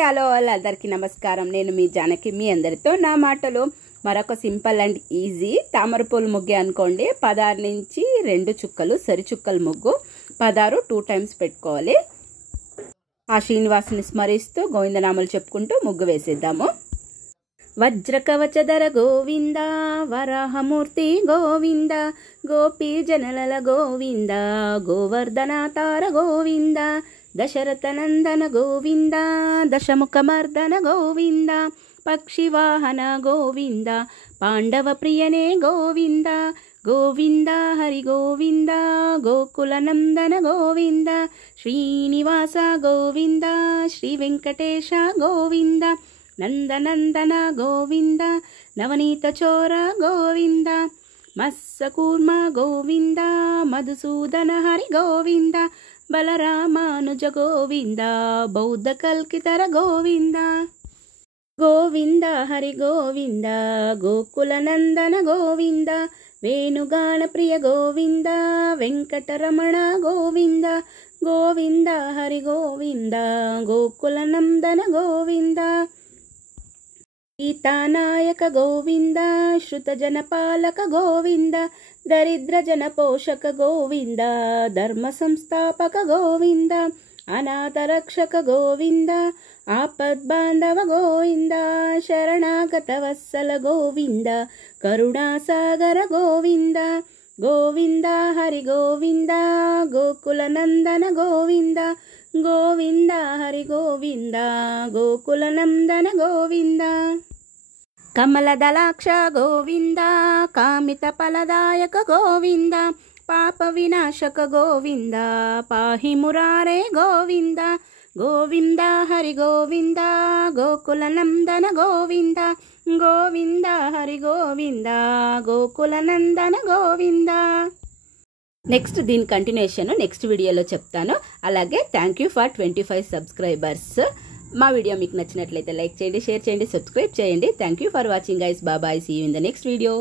Hi hello అందరికీ నమస్కారం. నేను మీ జానకి. మీ అందరితో నా మాటలు. మరొక సింపుల్ అండ్ ఈజీ తామరపూల ముగ్గు అనుకోండి. 16 నుంచి 2 చుక్కలు సరి చుక్కల ముగ్గు. 16 2 టైమ్స్ పెట్టుకోవాలి. ఆ శ్రీనివాసుని స్మరిస్తూ గోవిందనామాలు చెప్పుకుంటూ ముగ్గు వేసేద్దాము. వజ్రకవచధర గోవింద, వరాహమూర్తి గోవింద, గోపీ జనలల గోవింద, గోవర్ధనాతార గోవింద, దశరథనందన గోవింద, దశముఖమర్దన గోవింద, పక్షివాహన గోవింద, పాండవ ప్రియనే గోవింద, గోవింద హరి గోవింద, గోకులనందన గోవింద, శ్రీనివాస గోవింద, శ్రీ వెంకటేశ గోవింద, నందనందన గోవింద, నవనీత చోర గోవింద, మత్స్యకూర్మ గోవింద, మధుసూదన హరి గోవింద, బలరామానుజ గోవింద, బౌద్ధ కల్కితర గోవింద, గోవింద హరి గోవింద, గోకులనందన గోవింద, వేణుగాన ప్రియ గోవింద, వెంకటరమణ గోవింద, గోవింద హరి గోవింద, గోకులనందన గోవింద, సీతానాయక గోవింద, శ్రుతజనపాలక గోవింద, దరిద్ర జన పోషక గోవింద, ధర్మ సంస్థాపక గోవింద, అనాథ రక్షక గోవింద, ఆపద్బాంధవ గోవింద, శరణాగత వత్సల గోవింద, కరుణాసాగర గోవింద, గోవింద హరి గోవింద, గోకులనందన గోవింద, గోవింద హరి గోవింద, గోకులనందన గోవింద, కమలదలాక్ష గోవింద, కామిత ఫలదాయక గోవింద, పాప వినాశక గోవింద, పాహి మురారే గోవింద, గోవింద హరి గోవింద, గోకులనందన గోవింద, గోవింద హరి గోవింద, గోకులనందన గోవింద. నెక్స్ట్ దీని కంటిన్యూషన్ నెక్స్ట్ వీడియోలో చెప్తాను. అలాగే థ్యాంక్ యూ ఫర్ 25 సబ్స్క్రైబర్స్. మా వీడియో మీకు నచ్చినట్లయితే లైక్ చేయండి, షేర్ చేయండి, సబ్స్క్రైబ్ చేయండి. Thank you for watching guys. Bye. See you in the next video.